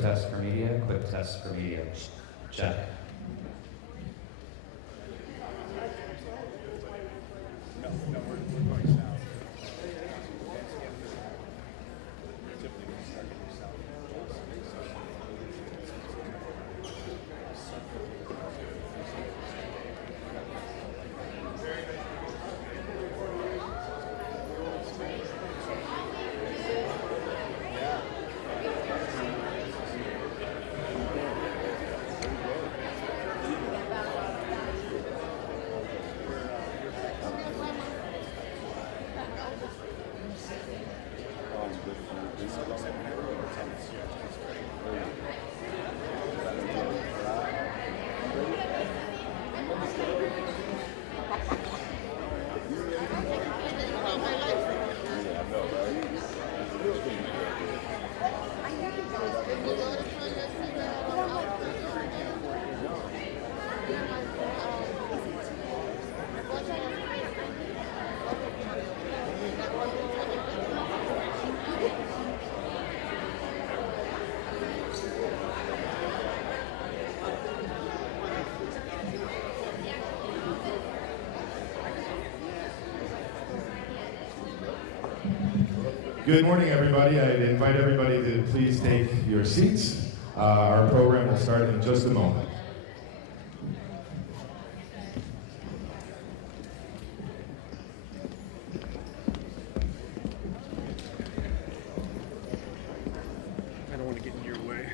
test for media, quick test for media. Check. Good morning, everybody. I invite everybody to please take your seats. Our program will start in just a moment. I don't want to get in your way.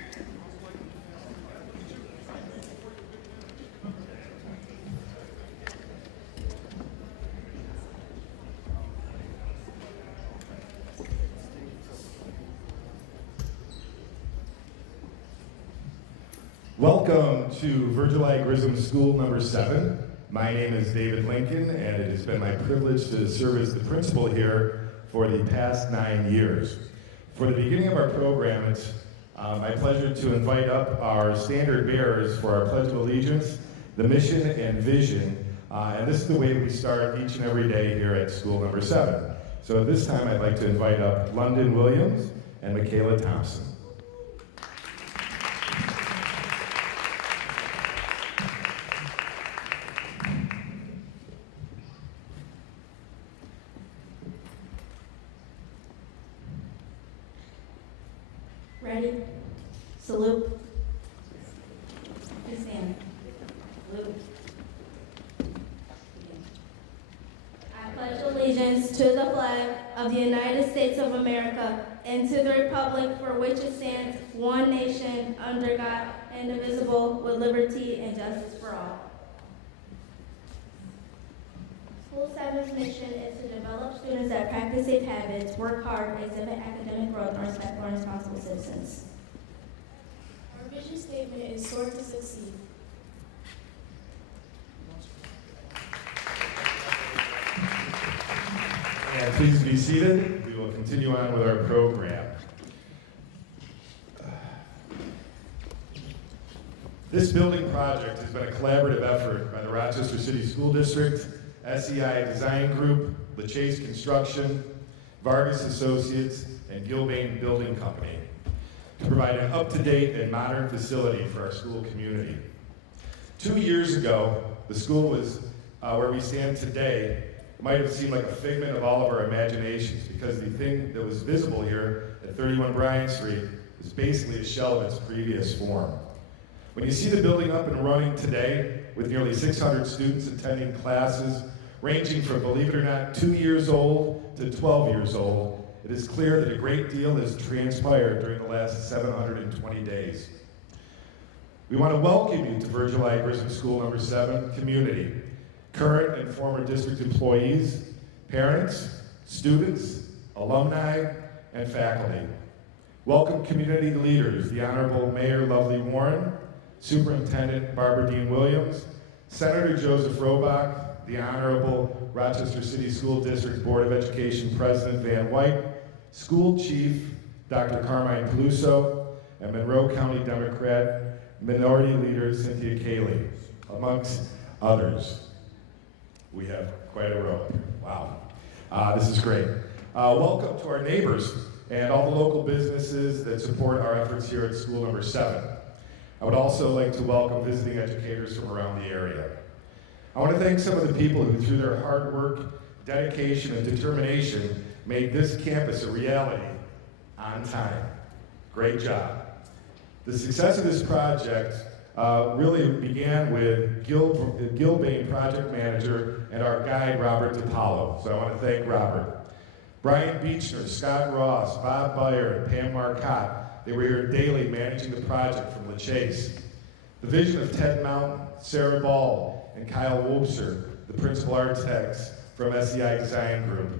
Welcome to Virgil Grissom School number 7. My name is David Lincoln, and it has been my privilege to serve as the principal here for the past 9 years. For the beginning of our program, it's my pleasure to invite up our standard bearers for our Pledge of Allegiance, the mission and vision, and this is the way we start each and every day here at School number 7. So at this time, I'd like to invite up London Williams and Michaela Thompson. Ready? Salute. Please stand. Salute. I pledge allegiance to the flag of the United States of America and to the republic for which it stands, one nation, under God, indivisible, with liberty and justice for all. School 7's mission is to develop students that practice safe habits, work hard, exhibit academic growth, and respect for responsible citizens. Our vision statement is soar to succeed. And please be seated. We will continue on with our program. This building project has been a collaborative effort by the Rochester City School District, SEI Design Group, LaChase Construction, Vargas Associates, and Gilbane Building Company to provide an up-to-date and modern facility for our school community. 2 years ago, the school was where we stand today. It might have seemed like a figment of all of our imaginations because the thing that was visible here at 31 Bryant Street is basically a shell of its previous form. When you see the building up and running today with nearly 600 students attending classes ranging from, believe it or not, 2 years old to 12 years old, it is clear that a great deal has transpired during the last 720 days. We want to welcome you to Virgil Grissom School number 7 community, current and former district employees, parents, students, alumni, and faculty. Welcome community leaders, the Honorable Mayor Lovely Warren, Superintendent Barbara Dean Williams, Senator Joseph Robach, the Honorable Rochester City School District Board of Education President Van White, School Chief Dr. Carmine Peluso, and Monroe County Democrat Minority Leader Cynthia Cayley, amongst others. We have quite a row. Wow. This is great. Welcome to our neighbors and all the local businesses that support our efforts here at school number 7. I would also like to welcome visiting educators from around the area. I want to thank some of the people who, through their hard work, dedication, and determination, made this campus a reality on time. Great job. The success of this project really began with Gilbane project manager and our guide, Robert DiPaolo. So I want to thank Robert. Brian Beechner, Scott Ross, Bob Byer, and Pam Marcotte, they were here daily managing the project from La Chase. The vision of Ted Mountain, Sarah Ball, and Kyle Wobser, the principal architects from SEI Design Group.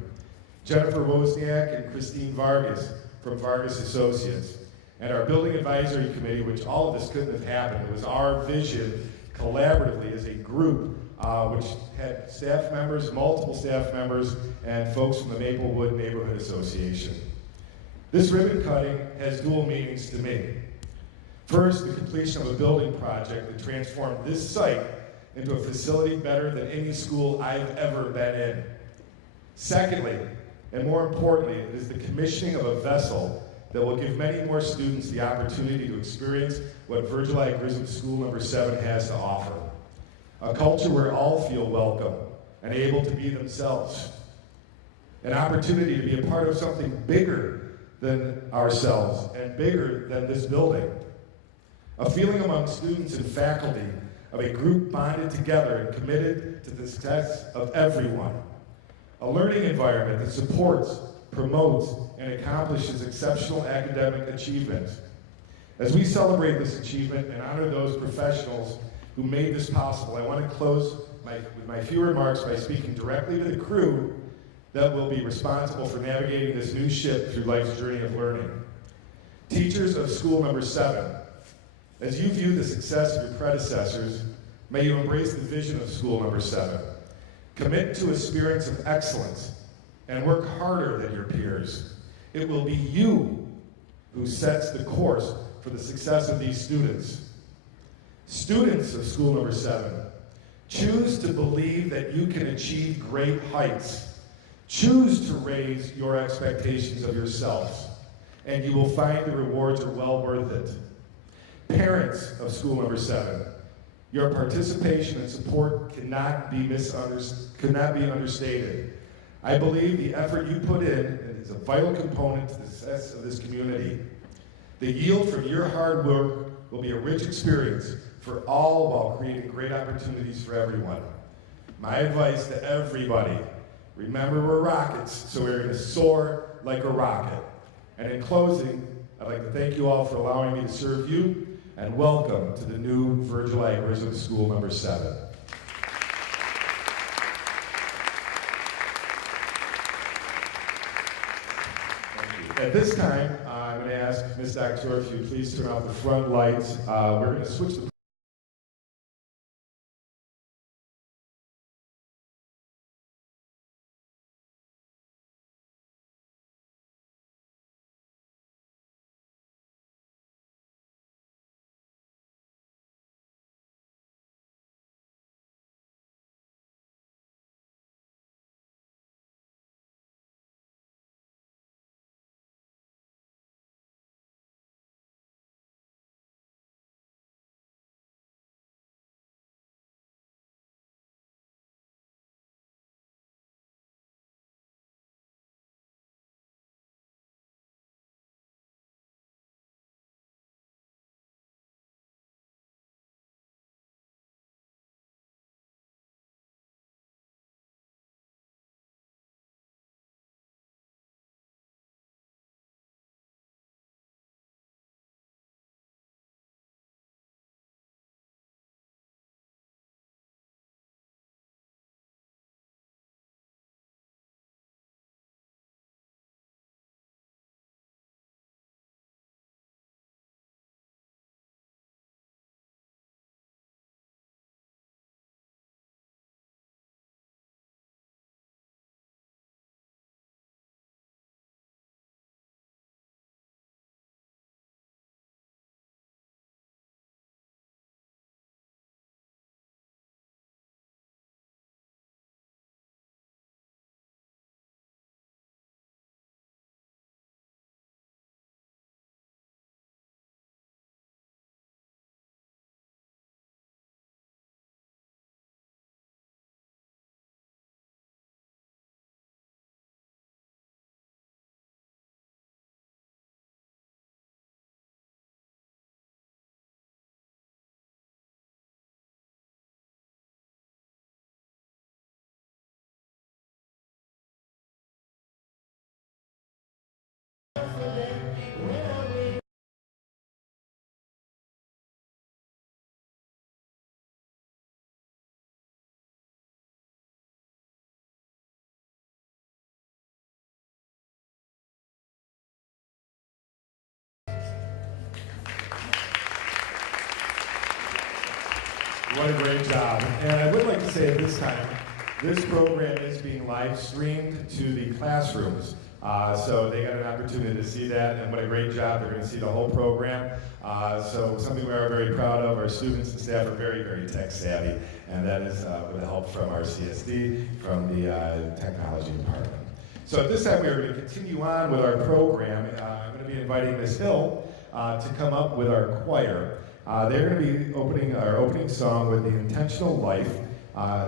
Jennifer Wozniak and Christine Vargas from Vargas Associates. And our building advisory committee, which all of this couldn't have happened. It was our vision collaboratively as a group, which had staff members, multiple staff members, and folks from the Maplewood Neighborhood Association. This ribbon cutting has dual meanings to me. First, the completion of a building project that transformed this site into a facility better than any school I've ever been in. Secondly, and more importantly, it is the commissioning of a vessel that will give many more students the opportunity to experience what Virgil Grissom School number 7 has to offer. A culture where all feel welcome and able to be themselves. An opportunity to be a part of something bigger than ourselves and bigger than this building. A feeling among students and faculty of a group bonded together and committed to the success of everyone. A learning environment that supports, promotes, and accomplishes exceptional academic achievement. As we celebrate this achievement and honor those professionals who made this possible, I want to close with my few remarks by speaking directly to the crew that will be responsible for navigating this new ship through life's journey of learning. Teachers of school number 7, as you view the success of your predecessors, may you embrace the vision of school number 7. Commit to a spirit of excellence and work harder than your peers. It will be you who sets the course for the success of these students. Students of school number 7, choose to believe that you can achieve great heights. Choose to raise your expectations of yourselves, and you will find the rewards are well worth it. Parents of school number 7, your participation and support cannot be understated. I believe the effort you put in is a vital component to the success of this community. The yield from your hard work will be a rich experience for all while creating great opportunities for everyone. My advice to everybody, remember we're rockets, so we're going to soar like a rocket. And in closing, I'd like to thank you all for allowing me to serve you, and welcome to the new Virgil Grissom School number 7. At this time, I'm going to ask Ms. Doctor if you would please turn off the front lights. We're going to switch the What a great job. And I would like to say at this time, this program is being live streamed to the classrooms. So they got an opportunity to see that, and what a great job. They're going to see the whole program. So something we are very proud of. Our students and staff are very, very tech savvy, and that is with the help from our CSD, from the technology department. So at this time, we are going to continue on with our program. I'm going to be inviting Ms. Hill to come up with our choir. They're going to be opening our opening song with The Intentional Life.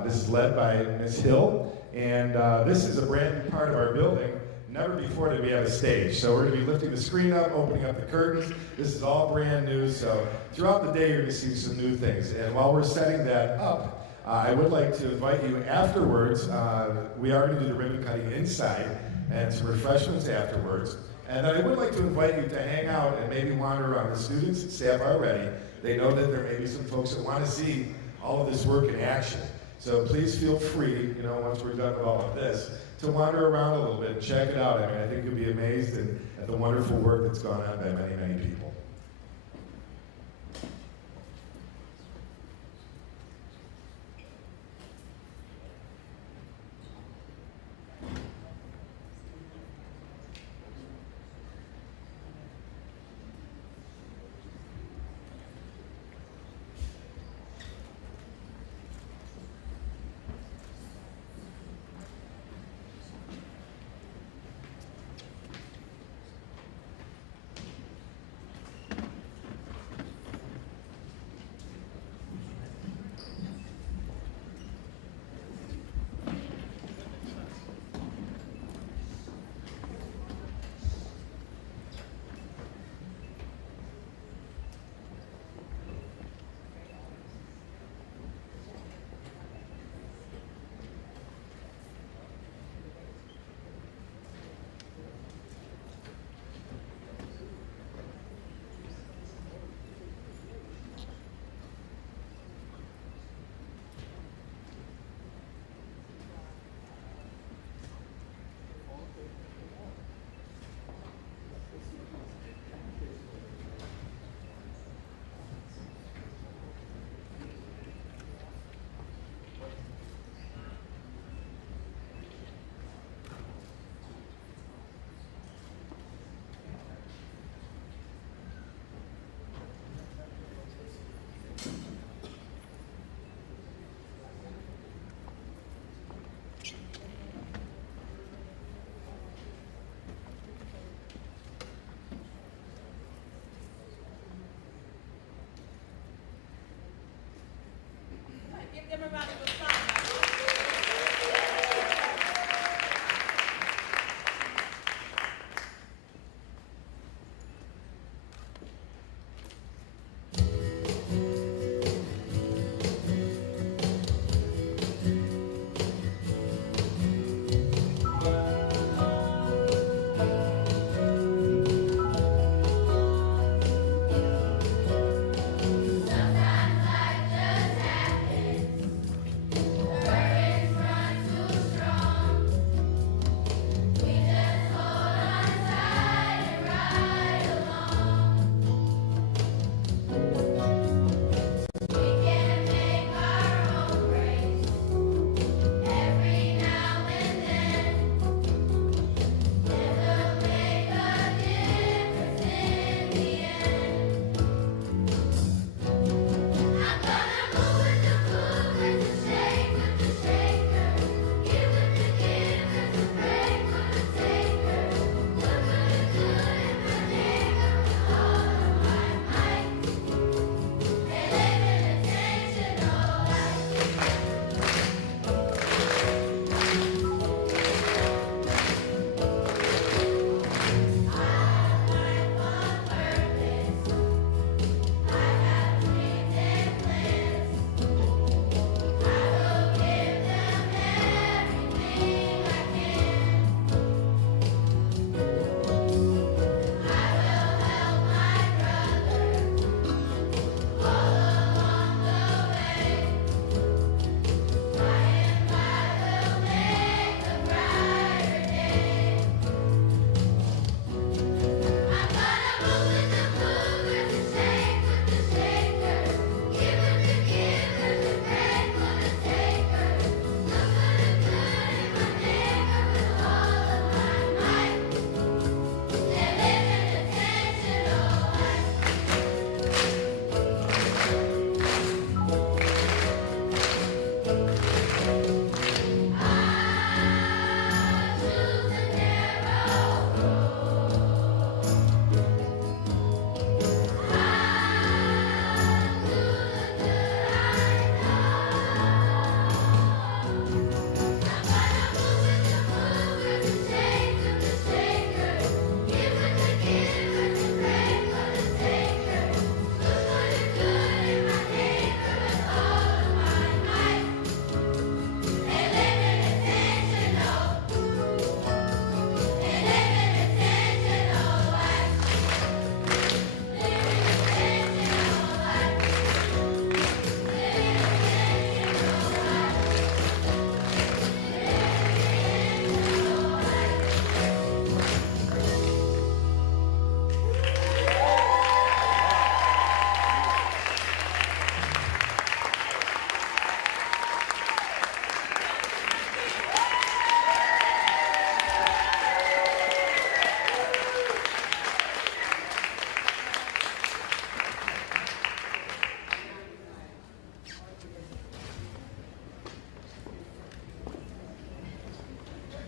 This is led by Ms. Hill, and this is a brand new part of our building. Never before did we have a stage. So we're going to be lifting the screen up, opening up the curtains. This is all brand new, so throughout the day you're going to see some new things. And while we're setting that up, I would like to invite you afterwards. We are going to do the ribbon cutting inside and some refreshments afterwards. And then I would like to invite you to hang out and maybe wander around. The students and staff are ready. They know that there may be some folks that want to see all of this work in action. So please feel free, once we're done with all of this, to wander around a little bit and check it out. I mean, I think you'll be amazed at the wonderful work that's gone on by many, many people. Give them a round of applause. Sometimes life just happens.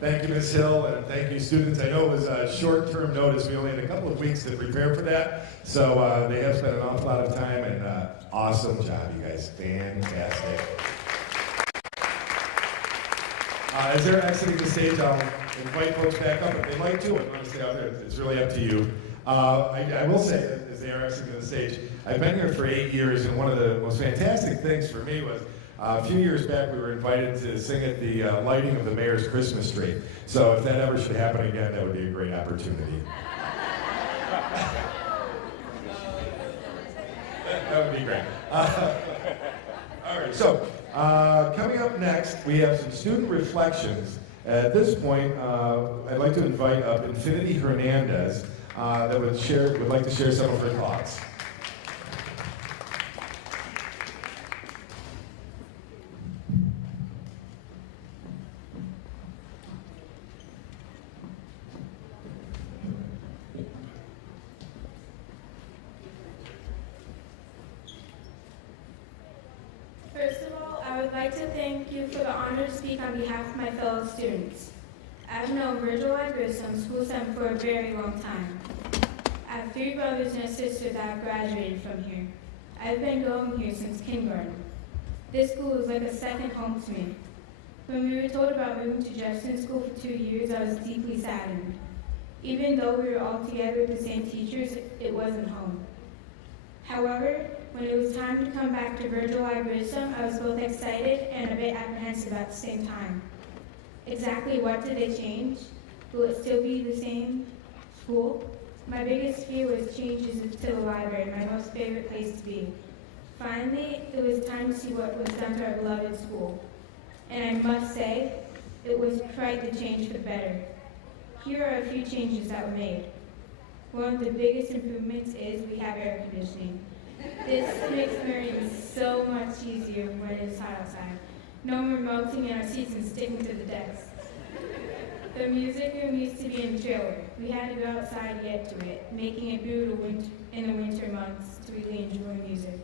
Thank you, Ms. Hill, and thank you, students. I know it was short-term notice. We only had a couple of weeks to prepare for that, so they have spent an awful lot of time, and awesome job, you guys. Fantastic. As they're exiting the stage, I'll invite folks back up if they'd like to. I want to stay out there. It's really up to you. I will say that as they are exiting the stage, I've been here for 8 years, and one of the most fantastic things for me was a few years back we were invited to sing at the lighting of the mayor's Christmas tree. So if that ever should happen again, that would be a great opportunity. That would be great. All right, so coming up next, we have some student reflections. At this point, I'd like to invite up Infinity Hernandez that would like to share some of her thoughts. First of all, I would like to thank you for the honor to speak on behalf of my fellow students. I've known Virgil at Grissom, School 7, for a very long time. I have 3 brothers and a sister that have graduated from here. I've been going here since kindergarten. This school is like a second home to me. When we were told about moving to Jefferson School for 2 years, I was deeply saddened. Even though we were all together with the same teachers, it wasn't home. However, when it was time to come back to Virgil at Grissom, I was both excited and a bit apprehensive at the same time. Exactly what did they change? Will it still be the same school? My biggest fear was changes to the library, my most favorite place to be. Finally, it was time to see what was done to our beloved school. And I must say, it was quite the change for the better. Here are a few changes that were made. One of the biggest improvements is we have air conditioning. This makes learning so much easier when it is hot outside. No more melting in our seats and sticking to the desks. The music room used to be in the trailer. We had to go outside to get to it, making it brutal in the winter months to really enjoy music.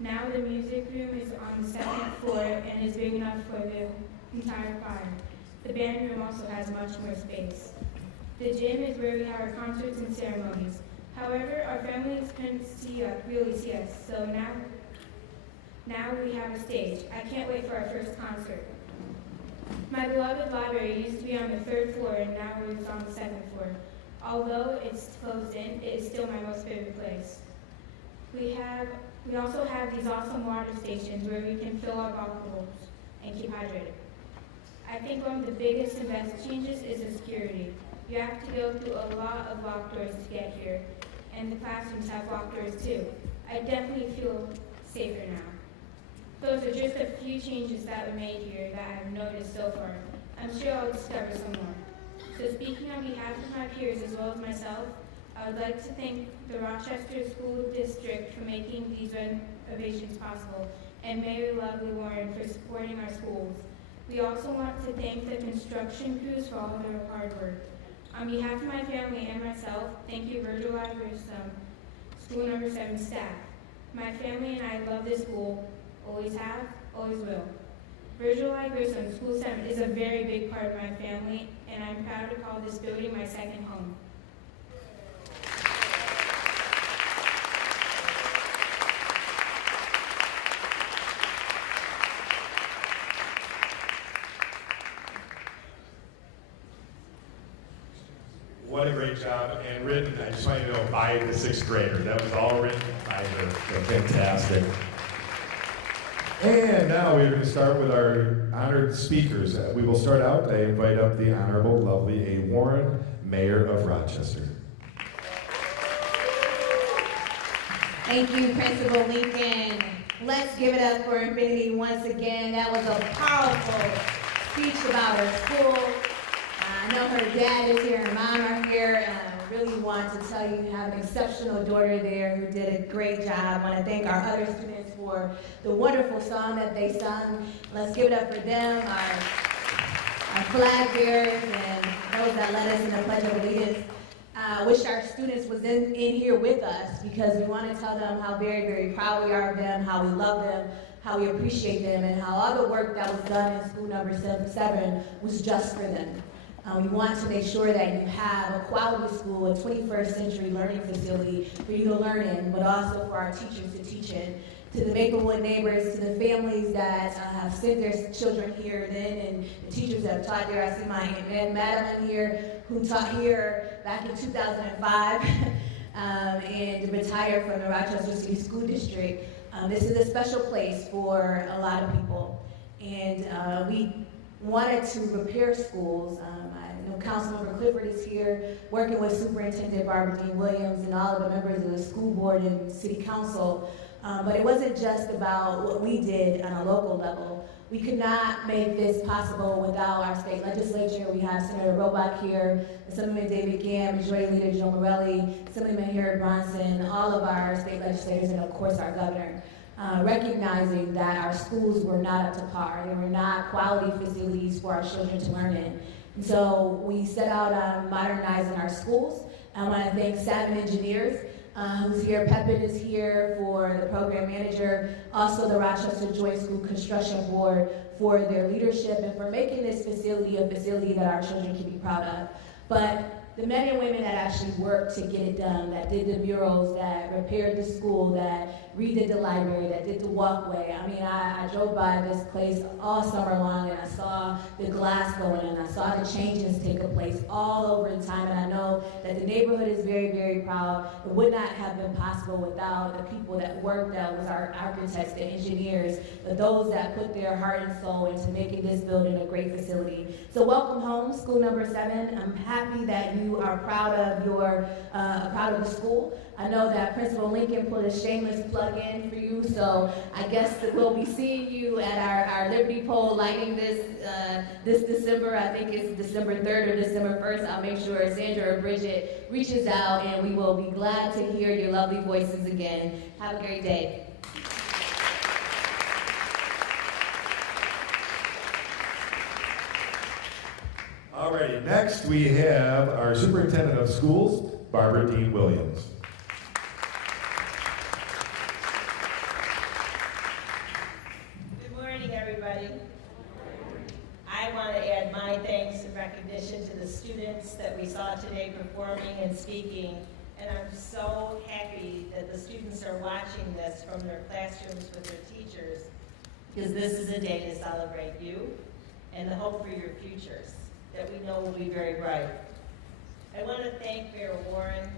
Now the music room is on the 2nd floor and is big enough for the entire choir. The band room also has much more space. The gym is where we have our concerts and ceremonies. However, our families couldn't really see us, so now we have a stage. I can't wait for our first concert. My beloved library used to be on the 3rd floor, and now it's on the 2nd floor. Although it's closed in, it is still my most favorite place. We also have these awesome water stations where we can fill our bottles and keep hydrated. I think one of the biggest and best changes is the security. You have to go through a lot of locked doors to get here, and the classrooms have locked doors too. I definitely feel safer now. Those are just a few changes that were made here that I have noticed so far. I'm sure I'll discover some more. So speaking on behalf of my peers as well as myself, I would like to thank the Rochester School District for making these renovations possible, and Mayor Lovely Warren for supporting our schools. We also want to thank the construction crews for all their hard work. On behalf of my family and myself, thank you Virgil at Grissom, School Number 7 staff. My family and I love this school, always have, always will. Virgil at Grissom, School 7 is a very big part of my family, and I'm proud to call this building my second home. What a great job, and written, I just want you to know, by the 6th grader. That was all written by her. So fantastic. And now we're going to start with our honored speakers. We will start out, I invite up the Honorable Lovely A. Warren, Mayor of Rochester. Thank you, Principal Lincoln. Let's give it up for Infinity once again. That was a powerful speech about her school. I know her dad is here and mom are here, and I really want to tell you have an exceptional daughter there who did a great job. I want to thank our other students for the wonderful song that they sung. Let's give it up for them, our flag bearers, and those that led us in the Pledge of Allegiance. I wish our students was in here with us, because we want to tell them how very, very proud we are of them, how we love them, how we appreciate them, and how all the work that was done in school number 7 was just for them. We want to make sure that you have a quality school, a 21st century learning facility for you to learn in, but also for our teachers to teach in. To the Maplewood neighbors, to the families that have sent their children here then, and the teachers that have taught there. I see my Aunt Madeline here, who taught here back in 2005 and retired from the Rochester City School District. This is a special place for a lot of people. And we wanted to repair schools. I know Councilmember Clifford is here, working with Superintendent Barbara Dean Williams and all of the members of the school board and city council. But it wasn't just about what we did on a local level. We could not make this possible without our state legislature. We have Senator Robach here, Assemblyman David Gamm, Majority Leader Joe Morelli, Assemblyman Harry Bronson, all of our state legislators, and of course our governor, recognizing that our schools were not up to par. They were not quality facilities for our children to learn in. And so we set out on modernizing our schools. I want to thank Savin Engineers, who's here. Pepin is here for the program manager, also the Rochester Joint School Construction Board for their leadership and for making this facility a facility that our children can be proud of. But the men and women that actually worked to get it done, that did the murals, that repaired the school, that redid the library, that did the walkway. I mean, I drove by this place all summer long and I saw the glass going in, I saw the changes take place all over in time, and I know that the neighborhood is very, very proud. It would not have been possible without the people that worked, that was our architects, the engineers, those that put their heart and soul into making this building a great facility. So welcome home, school number 7. I'm happy that you are proud of the school. I know that Principal Lincoln put a shameless plug in for you, so I guess that we'll be seeing you at our Liberty Pole lighting this December. I think it's December 3rd or December 1st. I'll make sure Sandra or Bridget reaches out, and we will be glad to hear your lovely voices again. Have a great day. Alrighty, next we have our Superintendent of Schools, Barbara Dean Williams. Good morning, everybody. I want to add my thanks and recognition to the students that we saw today performing and speaking, and I'm so happy that the students are watching this from their classrooms with their teachers, because this is a day to celebrate you and the hope for your futures that we know will be very bright. I want to thank Mayor Warren.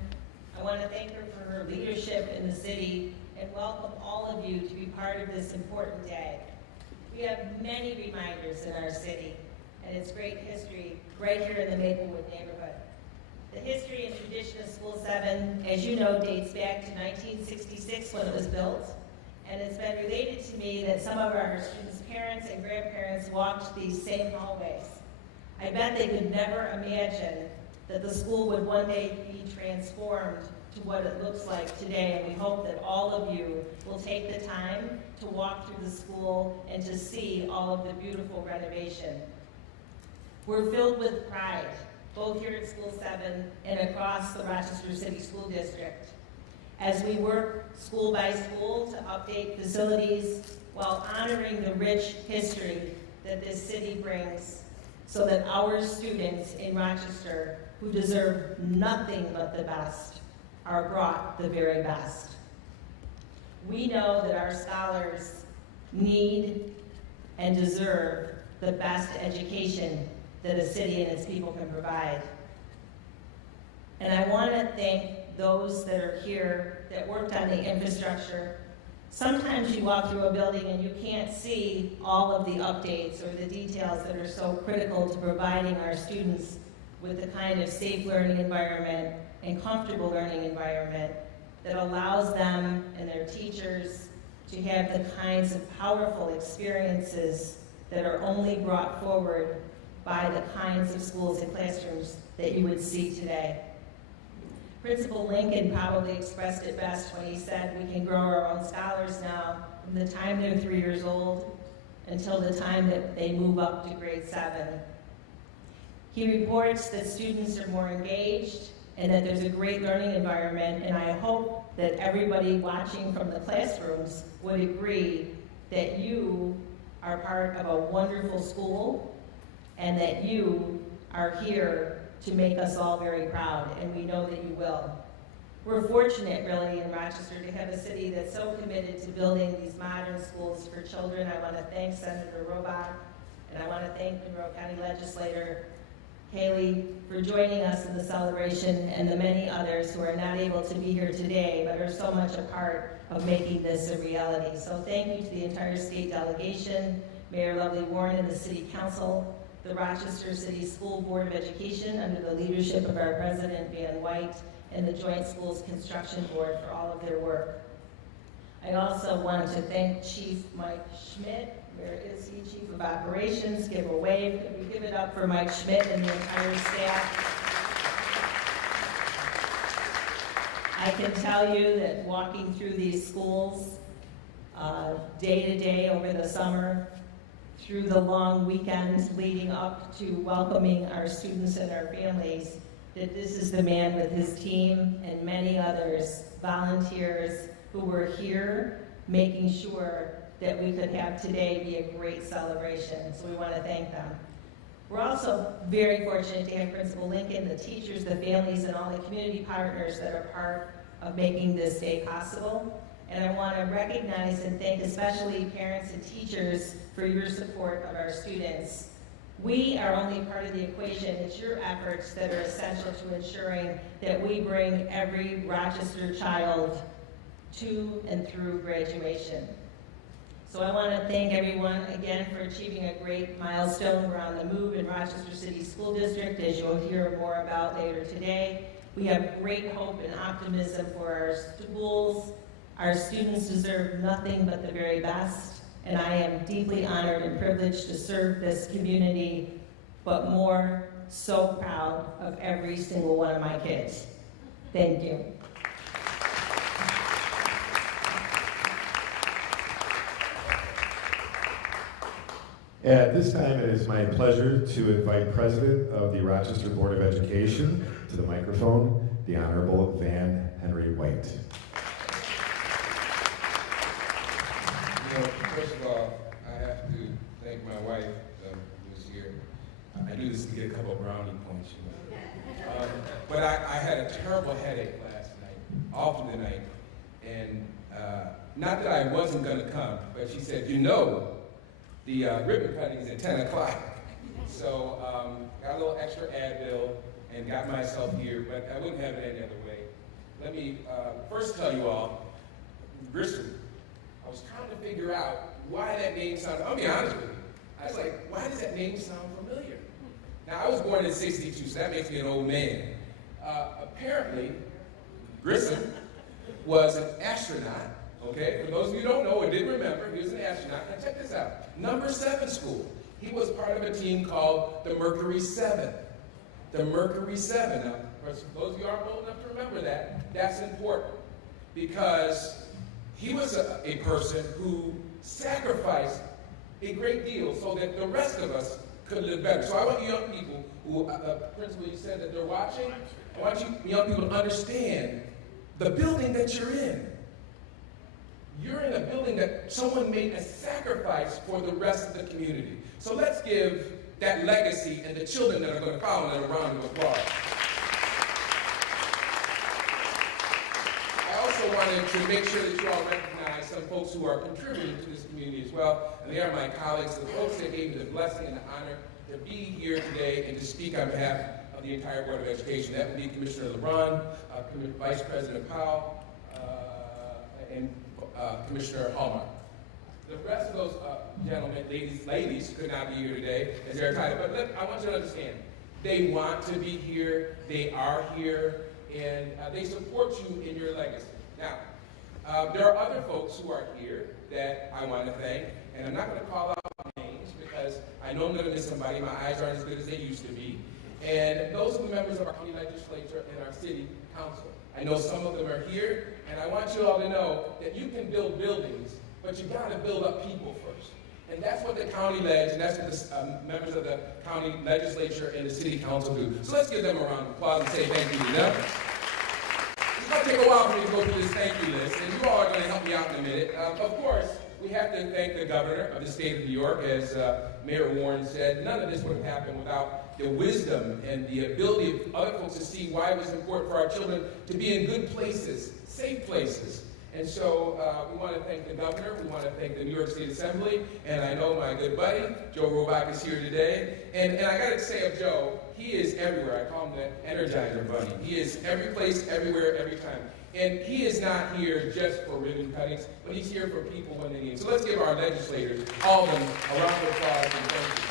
I want to thank her for her leadership in the city and welcome all of you to be part of this important day. We have many reminders in our city, and it's great history right here in the Maplewood neighborhood. The history and tradition of School 7, as you know, dates back to 1966 when it was built, and it's been related to me that some of our students' parents and grandparents walked these same hallways. I bet they could never imagine that the school would one day be transformed to what it looks like today, and we hope that all of you will take the time to walk through the school and to see all of the beautiful renovation. We're filled with pride, both here at School 7 and across the Rochester City School District, as we work school by school to update facilities while honoring the rich history that this city brings, so that our students in Rochester, who deserve nothing but the best, are brought the very best. We know that our scholars need and deserve the best education that a city and its people can provide. And I want to thank those that are here that worked on the infrastructure. Sometimes you walk through a building and you can't see all of the updates or the details that are so critical to providing our students with the kind of safe learning environment and comfortable learning environment that allows them and their teachers to have the kinds of powerful experiences that are only brought forward by the kinds of schools and classrooms that you would see today. Principal Lincoln probably expressed it best when he said we can grow our own scholars now from the time they're 3 years old until the time that they move up to grade 7. He reports that students are more engaged and that there's a great learning environment, and I hope that everybody watching from the classrooms would agree that you are part of a wonderful school and that you are here to make us all very proud, and we know that you will. We're fortunate, really, in Rochester to have a city that's so committed to building these modern schools for children. I want to thank Senator Robach, and I want to thank Monroe County Legislator Haley for joining us in the celebration, and the many others who are not able to be here today, but are so much a part of making this a reality. So thank you to the entire state delegation, Mayor Lovely Warren and the City Council, the Rochester City School Board of Education under the leadership of our President, Van White, and the Joint Schools Construction Board for all of their work. I also want to thank Chief Mike Schmidt. Where is he? Chief of Operations. Give a wave. Can we give it up for Mike Schmidt and the entire staff? I can tell you that walking through these schools day to day over the summer, through the long weekends leading up to welcoming our students and our families, that this is the man with his team and many others, volunteers, who were here making sure that we could have today be a great celebration. So we want to thank them. We're also very fortunate to have Principal Lincoln, the teachers, the families, and all the community partners that are part of making this day possible. And I want to recognize and thank especially parents and teachers for your support of our students. We are only part of the equation. It's your efforts that are essential to ensuring that we bring every Rochester child to and through graduation. So I want to thank everyone again for achieving a great milestone. We're on the move in Rochester City School District, as you'll hear more about later today. We have great hope and optimism for our schools. Our students deserve nothing but the very best, and I am deeply honored and privileged to serve this community, but more, so proud of every single one of my kids. Thank you. At this time, it is my pleasure to invite President of the Rochester Board of Education to the microphone, the Honorable Van Henry White. First of all, I have to thank my wife who's here. I do this to get a couple of brownie points, you know. But I had a terrible headache last night, all through the night. And not that I wasn't going to come, but she said, you know, the ribbon cutting is at 10 o'clock. So got a little extra Advil and got myself here, but I wouldn't have it any other way. Let me first tell you all, Grissom, I was trying to figure out why that name sounded, I'll be honest with you. I was like, why does that name sound familiar? Now, I was born in '62, so that makes me an old man. Apparently, Grissom was an astronaut, okay? For those of you who don't know or didn't remember, he was an astronaut. Now, check this out. Number 7 school. He was part of a team called the Mercury 7. The Mercury 7. Now, for those of you who aren't old enough to remember that, that's important because he was a person who sacrificed a great deal so that the rest of us could live better. So I want you young people who, Principal, you said that they're watching, I want you young people to understand the building that you're in. You're in a building that someone made a sacrifice for the rest of the community. So let's give that legacy and the children that are going to follow them a round of applause. I also wanted to make sure that you all recognize some folks who are contributing to this community as well, and they are my colleagues, the folks that gave me the blessing and the honor to be here today and to speak on behalf of the entire Board of Education. That would be Commissioner LeBron, Vice President Powell, and Commissioner Hallmark. The rest of those gentlemen, ladies could not be here today as they're titled, but look, I want you to understand, they want to be here, they are here, and they support you in your legacy. Now, there are other folks who are here that I want to thank, and I'm not going to call out names because I know I'm going to miss somebody. My eyes aren't as good as they used to be. And those are the members of our county legislature and our city council. I know some of them are here, and I want you all to know that you can build buildings, but you got to build up people first. And that's what the county ledge, and that's what the members of the county legislature and the city council do. So let's give them a round of applause and say thank you to them. It's going to take a while for me to go through this thank you list, and you all are going to help me out in a minute. Of course, we have to thank the governor of the state of New York. As Mayor Warren said, none of this would have happened without the wisdom and the ability of other folks to see why it was important for our children to be in good places, safe places. And so we want to thank the governor, we want to thank the New York State Assembly, and I know my good buddy, Joe Robach, is here today. And I got to say of Joe, he is everywhere. I call him the Energizer Bunny. He is every place, everywhere, every time. And he is not here just for ribbon cuttings, but he's here for people when they need him. So let's give our legislators, all of them, a round of applause and thank you.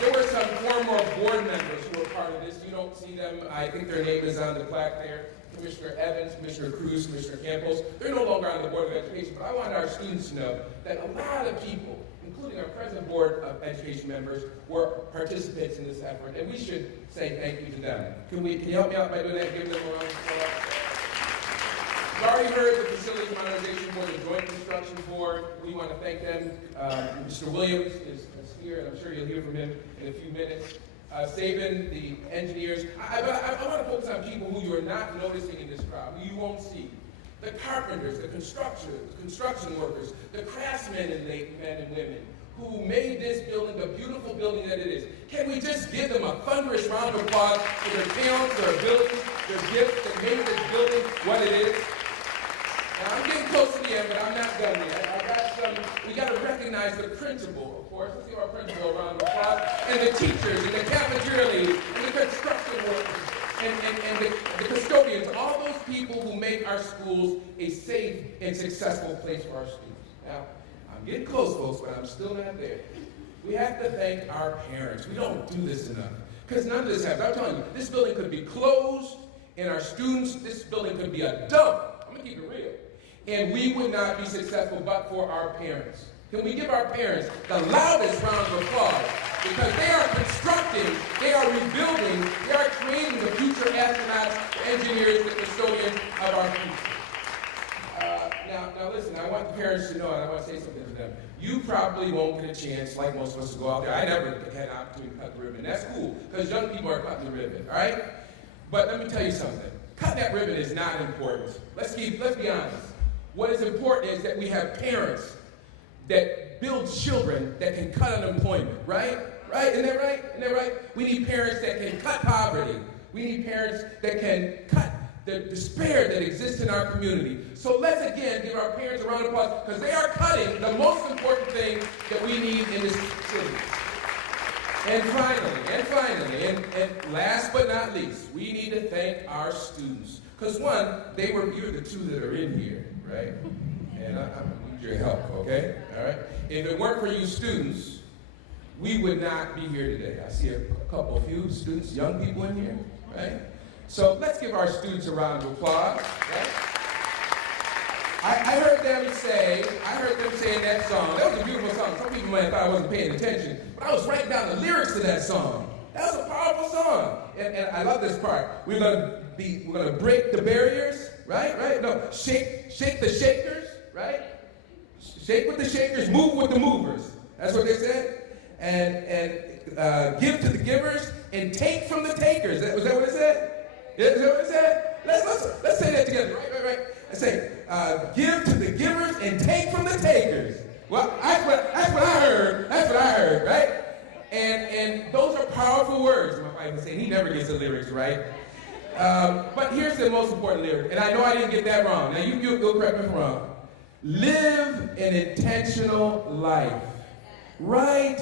There were some former board members who were part of this. You don't see them. I think their name is on the plaque there. Commissioner Evans, Commissioner Cruz, Commissioner Campos. They're no longer on the Board of Education, but I want our students to know that a lot of people, including our present Board of Education members, were participants in this effort, and we should say thank you to them. Can you help me out by doing that? Give them a round of applause. We've already heard the Facilities Modernization Board, the Joint Construction Board. We want to thank them. Mr. Williams is here, and I'm sure you'll hear from him in a few minutes. Saban, the engineers. I want to focus on people who you are not noticing in this crowd, who you won't see. The carpenters, the construction workers, the craftsmen and men and women who made this building the beautiful building that it is. Can we just give them a thunderous round of applause for their talents, their abilities, their gifts that made this building what it is? Now, I'm getting close to the end, but I'm not done yet. We got to recognize the principal, of course. Let's give our principal a round of applause. And the teachers, and the cafeteria ladies, and the construction workers, and the custodians, all those people who make our schools a safe and successful place for our students. Now, I'm getting close, folks, but I'm still not there. We have to thank our parents. We don't do this enough, because none of this happens. I'm telling you, this building could be closed, and our students, this building could be a dump. I'm going to keep it real. And we would not be successful but for our parents. Can we give our parents the loudest round of applause? Because they are constructing, they are rebuilding, they are creating the future astronauts, the engineers, the custodians of our future. Now listen, I want the parents to know, and I want to say something to them. You probably won't get a chance, like most of us, to go out there. I never had an opportunity to cut the ribbon. That's cool, because young people are cutting the ribbon, all right? But let me tell you something. Cutting that ribbon is not important. Let's be honest. What is important is that we have parents that build children that can cut unemployment, right? Right? Isn't that right? Isn't that right? We need parents that can cut poverty. We need parents that can cut the despair that exists in our community. So let's again give our parents a round of applause, because they are cutting the most important thing that we need in this city. And finally, and last but not least, we need to thank our students. Because one, you're the two that are in here, right? And I need your help, okay? All right? If it weren't for you students, we would not be here today. I see a few students, young people in here, right? So let's give our students a round of applause, right? I heard them say in that song, that was a beautiful song. Some people might have thought I wasn't paying attention, but I was writing down the lyrics to that song. That was a powerful song. And I love this part. We're gonna break the barriers, right? No, shake the shakers, right? Shake with the shakers, move with the movers. That's what they said. And give to the givers and take from the takers. Was that what it said? Is that what it said? Let's say that together. Right. I say, give to the givers and take from the takers. Well, that's what I heard, right? And those are powerful words. My wife was saying he never gets the lyrics right. But here's the most important lyric, and I know I didn't get that wrong. Now you'll correct me if I'm wrong. Live an intentional life, right?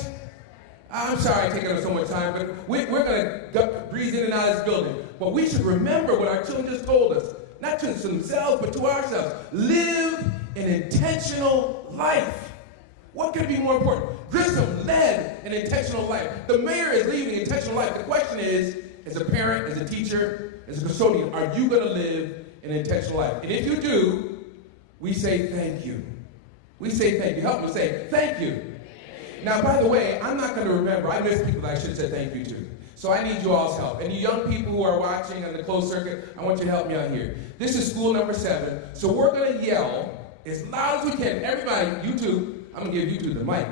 I'm sorry I'm taking up so much time, but we're going to breeze in and out of this building. But we should remember what our children just told us, not to themselves, but to ourselves. Live an intentional life. What could be more important? Grissom led an intentional life. The mayor is leading an intentional life. The question is, as a parent, as a teacher, as a custodian, are you going to live an intentional life? And if you do, we say thank you. We say thank you. Help me say thank you. Now, by the way, I'm not going to remember. I miss people that I should have said thank you to. So I need you all's help. And you young people who are watching on the closed circuit, I want you to help me out here. This is school number 7. So we're going to yell as loud as we can. Everybody, you two, I'm going to give you two the mic.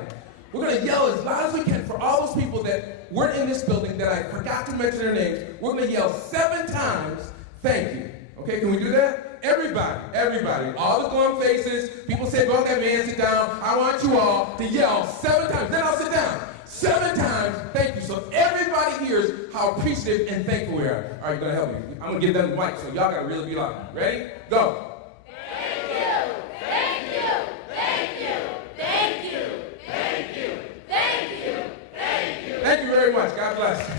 We're going to yell as loud as we can for all those people that weren't in this building that I forgot to mention their names. We're going to yell 7 times, thank you. Okay, can we do that? Everybody, all the glum faces, people say, go that man, sit down. I want you all to yell 7 times, then I'll sit down. 7 times, thank you. So everybody hears how appreciative and thankful we are. All right, you're going to help me. I'm going to give them the mic, so y'all got to really be loud. Ready? Go. Thank you, thank you, thank you, thank you, thank you, thank you, thank you. Thank you very much. God bless.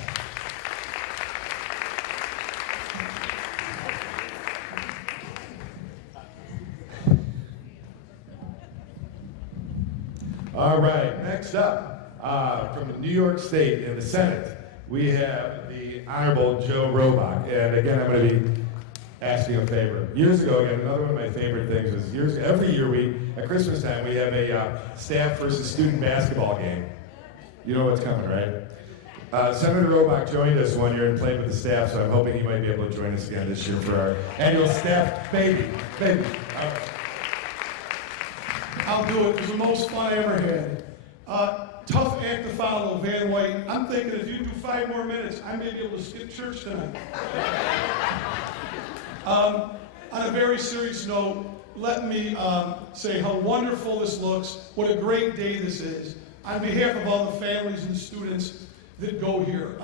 All right, next up, from New York State in the Senate, we have the Honorable Joe Robach. And again, I'm going to be asking a favor. Years ago, again, another one of my favorite things was every year at Christmas time, we have a staff versus student basketball game. You know what's coming, right? Senator Robach joined us one year and played with the staff, so I'm hoping he might be able to join us again this year for our annual staff baby. I'll do it. It was the most fun I ever had. Tough act to follow, Van White. I'm thinking if you do 5 more minutes, I may be able to skip church tonight. On a very serious note, let me say how wonderful this looks, what a great day this is, on behalf of all the families and students that go here.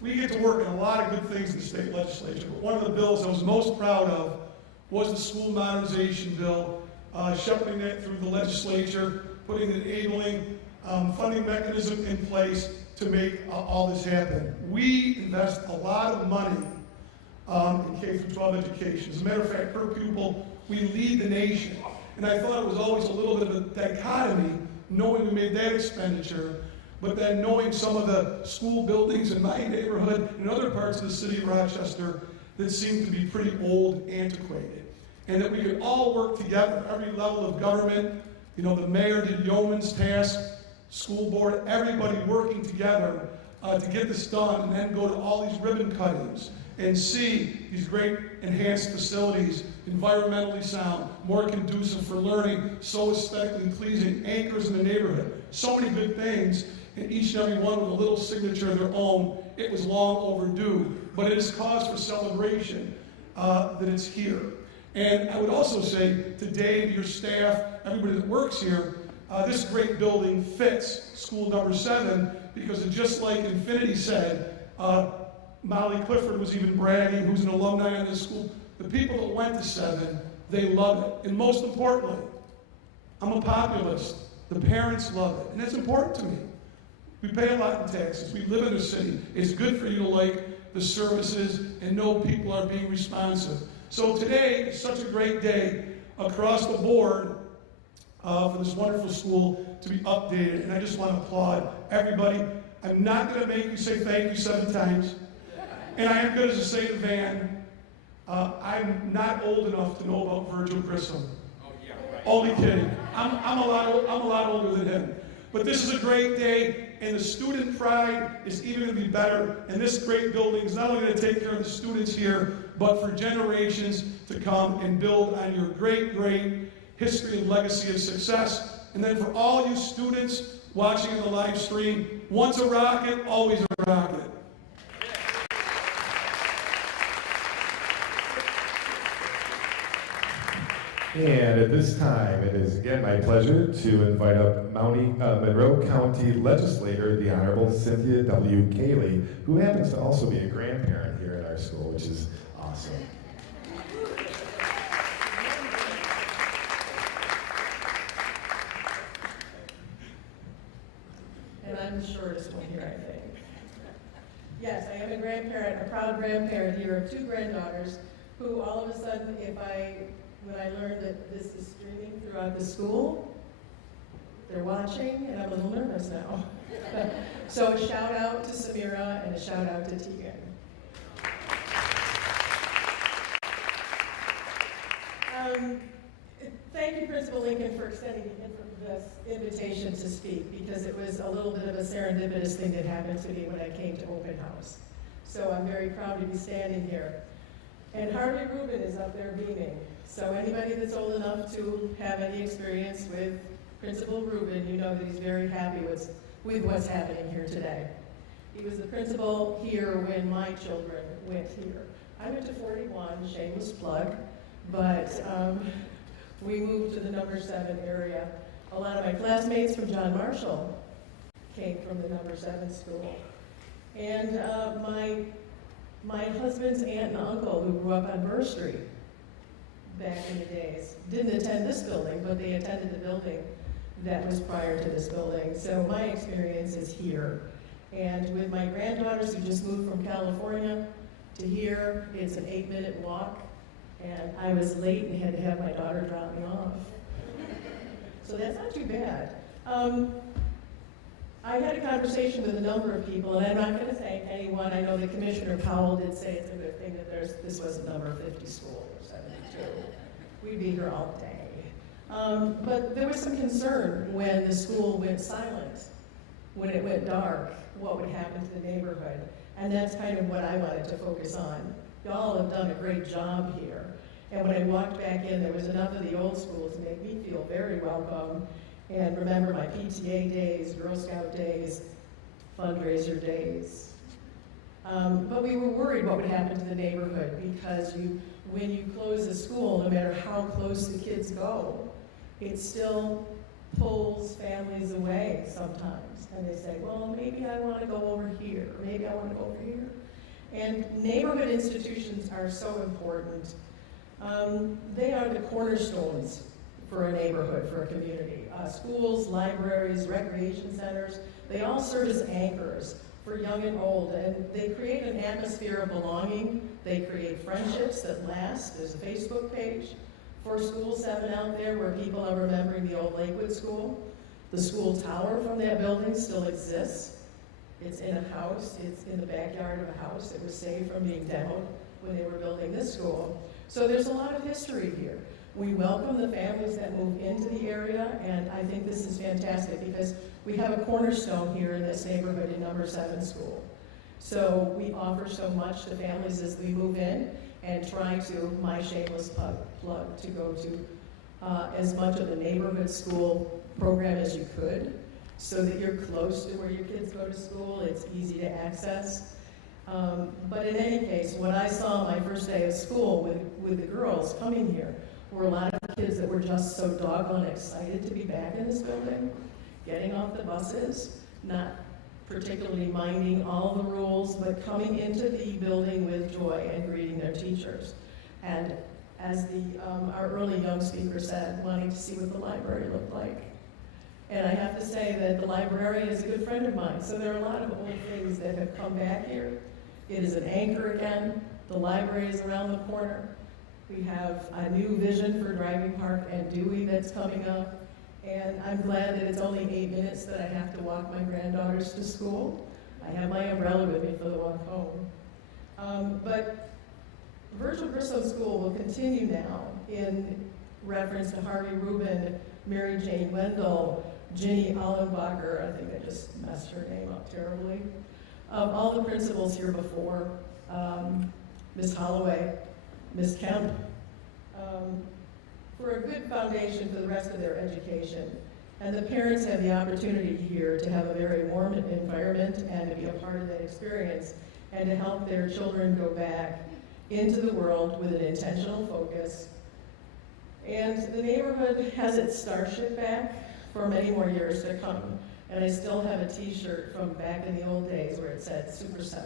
We get to work on a lot of good things in the state legislature, but one of the bills I was most proud of was the school modernization bill, shepherding that through the legislature, putting an enabling funding mechanism in place to make all this happen. We invest a lot of money in K-12 education. As a matter of fact, per pupil, we lead the nation. And I thought it was always a little bit of a dichotomy, knowing we made that expenditure, but then knowing some of the school buildings in my neighborhood and other parts of the city of Rochester that seem to be pretty old, antiquated. And that we could all work together, every level of government. You know, the mayor did yeoman's task, school board, everybody working together to get this done, and then go to all these ribbon cuttings and see these great enhanced facilities, environmentally sound, more conducive for learning, so aesthetically pleasing, anchors in the neighborhood. So many good things, and each and every one with a little signature of their own. It was long overdue, but it is cause for celebration that it's here. And I would also say to Dave, your staff, everybody that works here, this great building fits school number 7 because just like Infinity said, Molly Clifford was even bragging, who's an alumni on this school. The people that went to 7, they love it. And most importantly, I'm a populist. The parents love it. And that's important to me. We pay a lot in taxes. We live in a city. It's good for you to like the services and know people are being responsive. So today is such a great day across the board for this wonderful school to be updated. And I just want to applaud everybody. I'm not going to make you say thank you 7 times. And I am going to say to Van, I'm not old enough to know about Virgil Grissom. Oh, yeah, right. Only kidding. I'm a lot older than him. But this is a great day, and the student pride is even going to be better. And this great building is not only going to take care of the students here, but for generations to come and build on your great, great history and legacy of success. And then for all you students watching the live stream, once a rocket, always a rocket. And at this time, it is again my pleasure to invite up Monroe County Legislator, the Honorable Cynthia W. Cayley, who happens to also be a grandparent here at our school, which is awesome. And I'm the shortest one here, I think. Yes, I am a grandparent, a proud grandparent here of 2 granddaughters who all of a sudden, when I learned that this is streaming throughout the school, they're watching, and I'm a little nervous now. So a shout out to Samira and a shout out to Tegan. Thank you, Principal Lincoln, for extending this invitation to speak, because it was a little bit of a serendipitous thing that happened to me when I came to open house. So I'm very proud to be standing here. And Harvey Rubin is up there beaming. So anybody that's old enough to have any experience with Principal Rubin, you know that he's very happy with what's happening here today. He was the principal here when my children went here. I went to 41, shameless plug, but we moved to the number 7 area. A lot of my classmates from John Marshall came from the number 7 school. And my husband's aunt and uncle who grew up on Burr Street back in the days didn't attend this building, but they attended the building that was prior to this building. So my experience is here. And with my granddaughters who just moved from California to here, it's an 8-minute walk. And I was late and had to have my daughter drop me off. So that's not too bad. I had a conversation with a number of people, and I'm not going to thank anyone. I know that Commissioner Powell did say it's a good thing that this was a number 50 school, or 72. We'd be here all day. But there was some concern when the school went silent, when it went dark, what would happen to the neighborhood. And that's kind of what I wanted to focus on. Y'all have done a great job here. And when I walked back in, there was enough of the old school to make me feel very welcome and remember my PTA days, Girl Scout days, fundraiser days. But we were worried what would happen to the neighborhood because when you close a school, no matter how close the kids go, it still pulls families away sometimes. And they say, well, maybe I want to go over here, or maybe I want to go over here. And neighborhood institutions are so important. They are the cornerstones for a neighborhood, for a community. Schools, libraries, recreation centers, they all serve as anchors for young and old, and they create an atmosphere of belonging. They create friendships that last. There's a Facebook page for School 7 out there where people are remembering the old Lakewood School. The school tower from that building still exists. It's in a house, it's in the backyard of a house that was saved from being demoed when they were building this school. So there's a lot of history here. We welcome the families that move into the area, and I think this is fantastic because we have a cornerstone here in this neighborhood in number 7 school. So we offer so much to families as we move in and try to, my shameless plug, to go to as much of the neighborhood school program as you could so that you're close to where your kids go to school, it's easy to access. But in any case, what I saw my first day of school with the girls coming here were a lot of kids that were just so doggone excited to be back in this building, getting off the buses, not particularly minding all the rules, but coming into the building with joy and greeting their teachers. And as our early young speaker said, wanting to see what the library looked like. And I have to say that the librarian is a good friend of mine, so there are a lot of old things that have come back here. It is an anchor again. The library is around the corner. We have a new vision for Driving Park and Dewey that's coming up. And I'm glad that it's only 8 minutes that I have to walk my granddaughters to school. I have my umbrella with me for the walk home. But Virgil Grissom School will continue now in reference to Harvey Rubin, Mary Jane Wendell, Ginny Allenbacher, I think I just messed her name up terribly. All the principals here before, Ms. Holloway, Ms. Kemp, for a good foundation for the rest of their education. And the parents have the opportunity here to have a very warm environment and to be a part of that experience and to help their children go back into the world with an intentional focus. And the neighborhood has its starship back for many more years to come. And I still have a t-shirt from back in the old days where it said Super 7.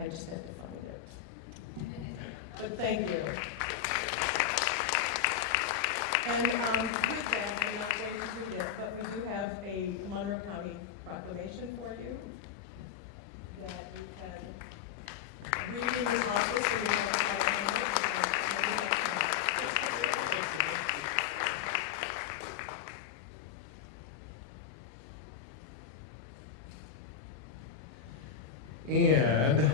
I just had to find it. But thank you. And with that, I'm not going to read it, but we do have a Monroe County proclamation for you that you can read in this office and you have And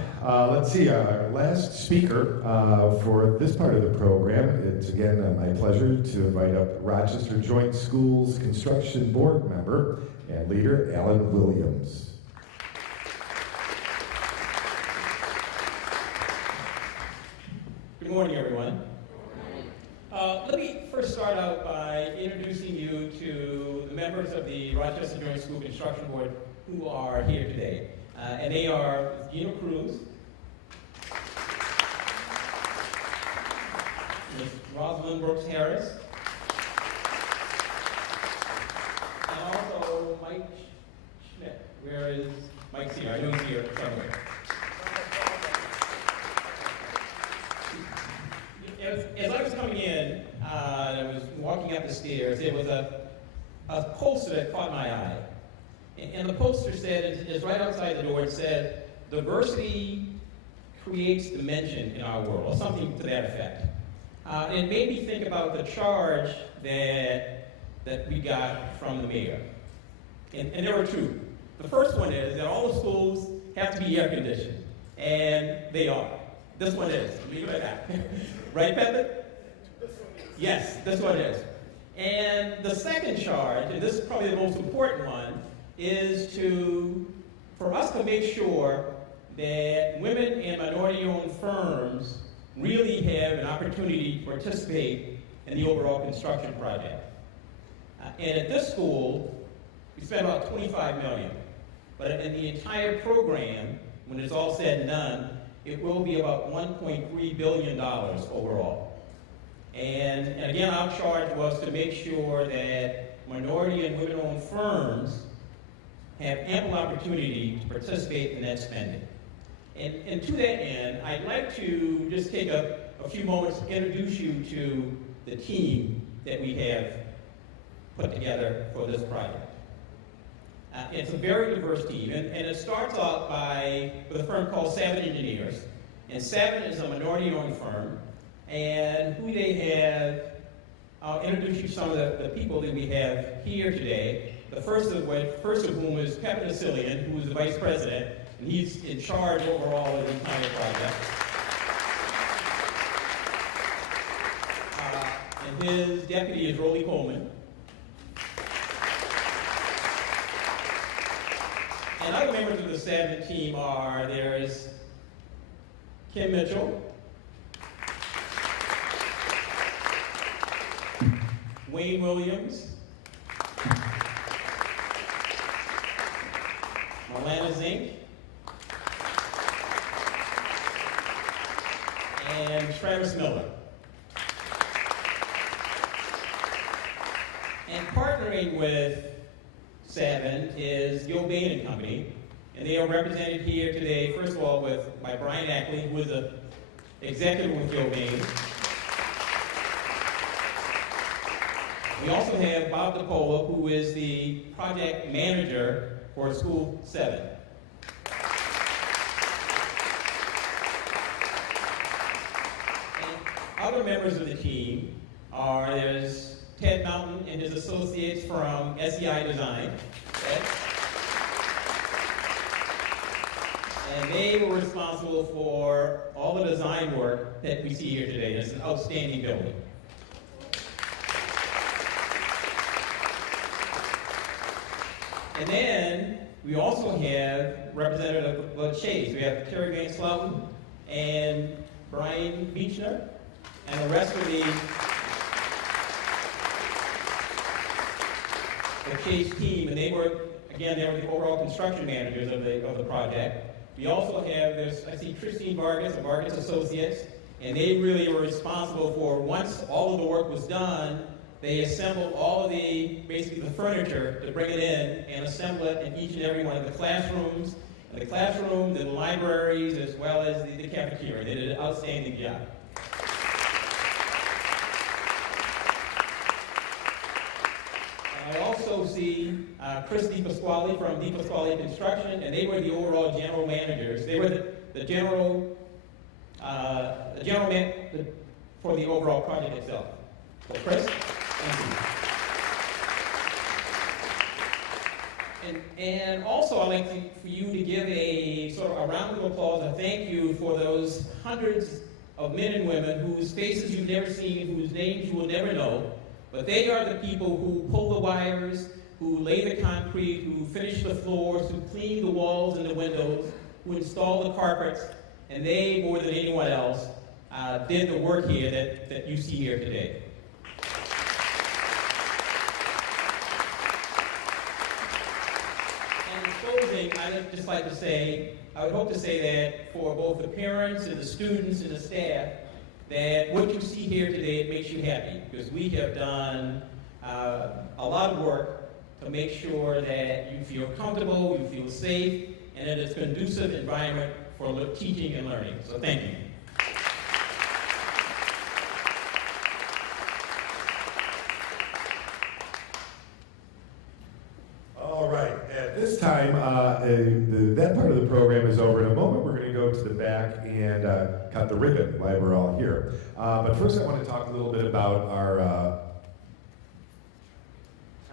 let's see, our last speaker for this part of the program, it's again my pleasure to invite up Rochester Joint Schools Construction Board member and leader, Alan Williams. Good morning, everyone. Let me first start out by introducing you to the members of the Rochester Joint School Construction Board who are here today. And they are Gina Cruz, Ms. Rosalind Brooks Harris, and also Mike Schmidt. Where is Mike here? I know he's here somewhere. As I was coming in, and I was walking up the stairs, there was a poster that caught my eye. And the poster said, it's right outside the door, it said, diversity creates dimension in our world, or something to that effect. And it made me think about the charge that we got from the mayor. And there were two. The first one is that all the schools have to be air conditioned, and they are. This one is, leave it at that. Right, Pepe? Yes, this one is. And the second charge, and this is probably the most important one, is for us to make sure that women and minority-owned firms really have an opportunity to participate in the overall construction project. And at this school, we spent about $25 million. But in the entire program, when it's all said and done, it will be about $1.3 billion overall. And again, our charge was to make sure that minority and women-owned firms have ample opportunity to participate in that spending. And to that end, I'd like to just take a few moments to introduce you to the team that we have put together for this project. It's a very diverse team, and it starts off with a firm called Savin Engineers. And Savin is a minority-owned firm, and who they have, I'll introduce you to some of the people that we have here today. The first of whom is Kevin Asilian, who is the vice president, and he's in charge overall of the entire project. And his deputy is Rolly Coleman. And other members of the Savin team there's Kim Mitchell, Wayne Williams, Marlana Zink, and Travis Miller. And partnering with Savin is Gilbane and Company, and they are represented here today, first of all, by Brian Ackley, who is an executive with Gilbane. We also have Bob DiCola, who is the project manager for School 7. And other members of the team there's Ted Mountain and his associates from SEI Design. And they were responsible for all the design work that we see here today. It's an outstanding building. And then we also have Representative of Chase. We have Terry Van Slouten and Brian Beechner and the rest of the Chase team, and they were the overall construction managers of the project. We also have, I see Christine Vargas of Vargas Associates, and they really were responsible for, once all of the work was done, they assembled all of basically the furniture to bring it in and assemble it in each and every one of the classrooms, the libraries, as well as the cafeteria. They did an outstanding job. I also see Chris DiPasquale from DiPasquale Construction, and they were the overall general managers. They were the general man for the overall project itself. So Chris, thank you. And also I'd like for you to give a sort of a round of applause and thank you for those hundreds of men and women whose faces you've never seen, whose names you will never know. But they are the people who pull the wires, who lay the concrete, who finish the floors, who clean the walls and the windows, who install the carpets, and they, more than anyone else, did the work here that you see here today. closing, I'd just like to say, I would hope to say that for both the parents and the students and the staff, that what you see here today makes you happy, because we have done a lot of work to make sure that you feel comfortable, you feel safe, and that it's a conducive environment for teaching and learning. So thank you. All right, at this time, that part of the program is over. In a moment, we're going to go to the back and cut the ribbon while we're all here. But first, I want to talk a little bit about our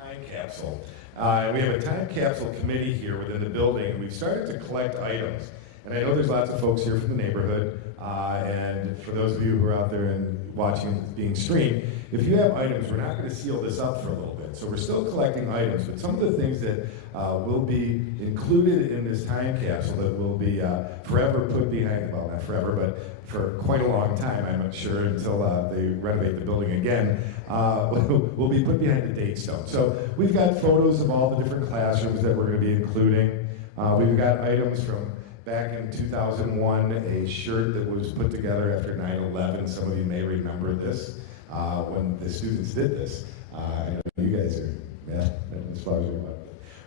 time capsule. We have a time capsule committee here within the building, and we've started to collect items. And I know there's lots of folks here from the neighborhood, and for those of you who are out there and watching it being streamed, if you have items, we're not going to seal this up for a little bit. So we're still collecting items, but some of the things that will be included in this time capsule that will be forever put behind, well, not forever, but for quite a long time, I'm sure, until they renovate the building again, will be put behind the date stone. So we've got photos of all the different classrooms that we're going to be including. We've got items from back in 2001, a shirt that was put together after 9/11. Some of you may remember this when the students did this. I know you guys are, as far as you're about.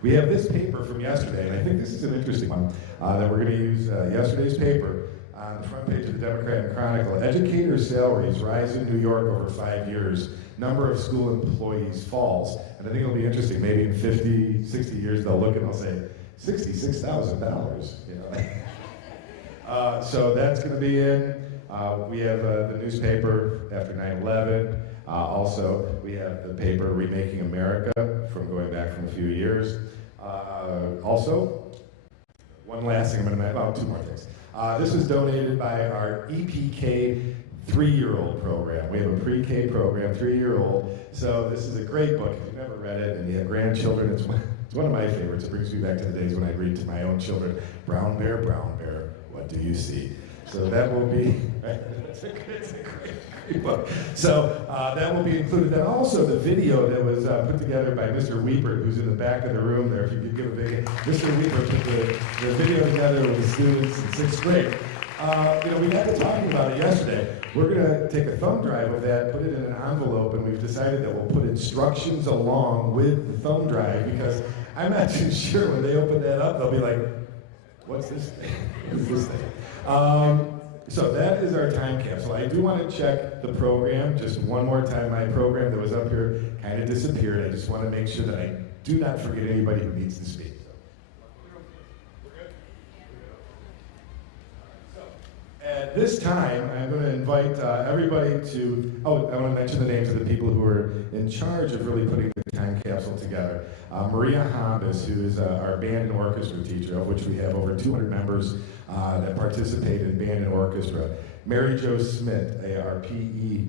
We have this paper from yesterday, and I think this is an interesting one that we're going to use yesterday's paper on the front page of the Democrat Chronicle. Educator salaries rise in New York over 5 years. Number of school employees falls. And I think it'll be interesting. Maybe in 50, 60 years, they'll look and they'll say, $66,000, you know. So that's going to be in. We have the newspaper after 9/11. Also, we have the paper Remaking America from going back from a few years. Also, one last thing, two more things. This was donated by our EPK 3-year-old program. We have a pre-K program, 3-year-old. So this is a great book. If you've never read it and you have grandchildren, it's one of my favorites. It brings me back to the days when I read to my own children, brown bear, what do you see? So that will be, it's a great book. So that will be included. Then also the video that was put together by Mr. Weeper, who's in the back of the room there. If you could give a big hand. Mr. Weeper put the video together with the students in 6th grade. We got to talking about it yesterday. We're going to take a thumb drive of that, put it in an envelope, and we've decided that we'll put instructions along with the thumb drive, because I'm not too sure when they open that up, they'll be like, what's this thing? What's this thing? So that is our time capsule. I do want to check the program just one more time. My program that was up here kind of disappeared. I just want to make sure that I do not forget anybody who needs to speak. At this time, I'm going to invite everybody to, I want to mention the names of the people who are in charge of really putting the time capsule together. Maria Hombus, who is our band and orchestra teacher, of which we have over 200 members that participate in band and orchestra. Mary Jo Smith,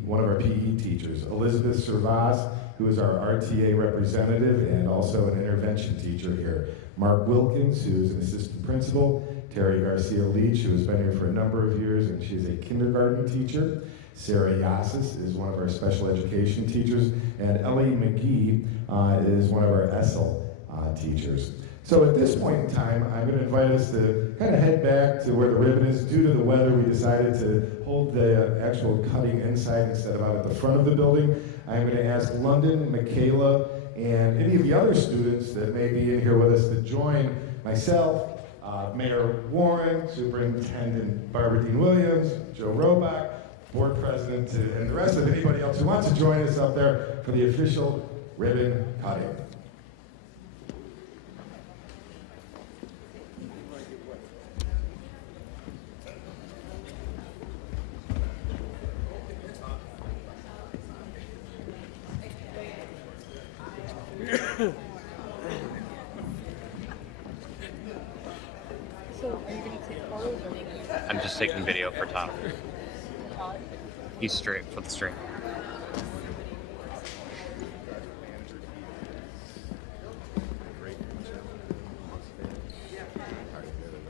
one of our PE teachers. Elizabeth Servas, who is our RTA representative and also an intervention teacher here. Mark Wilkins, who is an assistant principal. Terry Garcia Leach, who has been here for a number of years, and she's a kindergarten teacher. Sarah Yassis is one of our special education teachers. And Ellie McGee is one of our ESL teachers. So at this point in time, I'm going to invite us to kind of head back to where the ribbon is. Due to the weather, we decided to hold the actual cutting inside instead of out at the front of the building. I'm going to ask London, Michaela, and any of the other students that may be in here with us to join myself, Mayor Warren, Superintendent Barbara Dean Williams, Joe Robach, Board President, and the rest of anybody else who wants to join us up there for the official ribbon cutting. I'm just taking video for Tom. He's straight for the stream.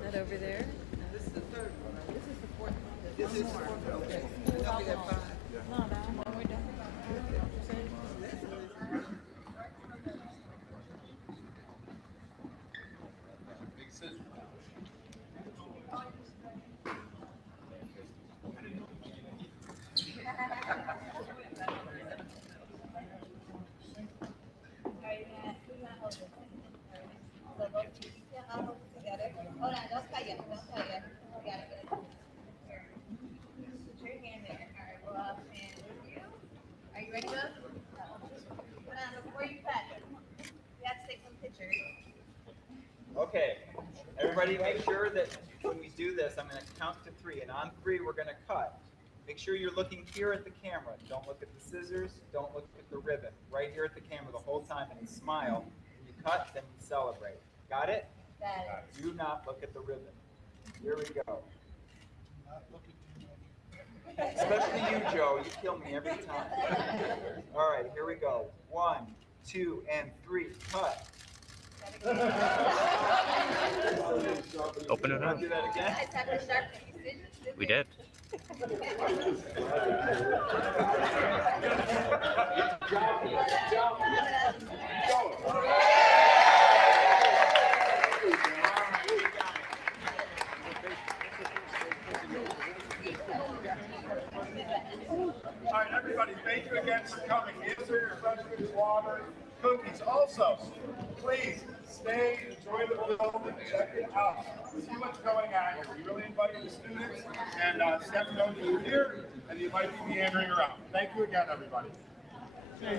That over there? This is the third one. This is the fourth one. This is the fourth one. Okay. Now we got 5. No, we're done. Big I'll hold it together. Hold on, don't cut yet. Don't cut yet. We gotta get it. Here. Put your hand there. All right, go up and you. Are you ready, Will? Hold on, before you cut, we have to take some pictures. Okay, everybody make sure that when we do this, I'm going to count to 3, and on 3 we're going to cut. Make sure you're looking here at the camera. Don't look at the scissors, don't look at the ribbon. Right here at the camera the whole time and smile. When you cut, then you celebrate. Got it? Got it. Do not look at the ribbon. Here we go. Especially you, Joe. You kill me every time. All right, here we go. 1, 2, and 3. Cut. Open it up. Do that again. We did. All right, everybody, thank you again for coming. Answer your refreshments, water, cookies. Also, please stay, enjoy the building, check it out. See what's going on here. We really invite the students and staff to know you here, and you might be meandering around. Thank you again, everybody. Oh,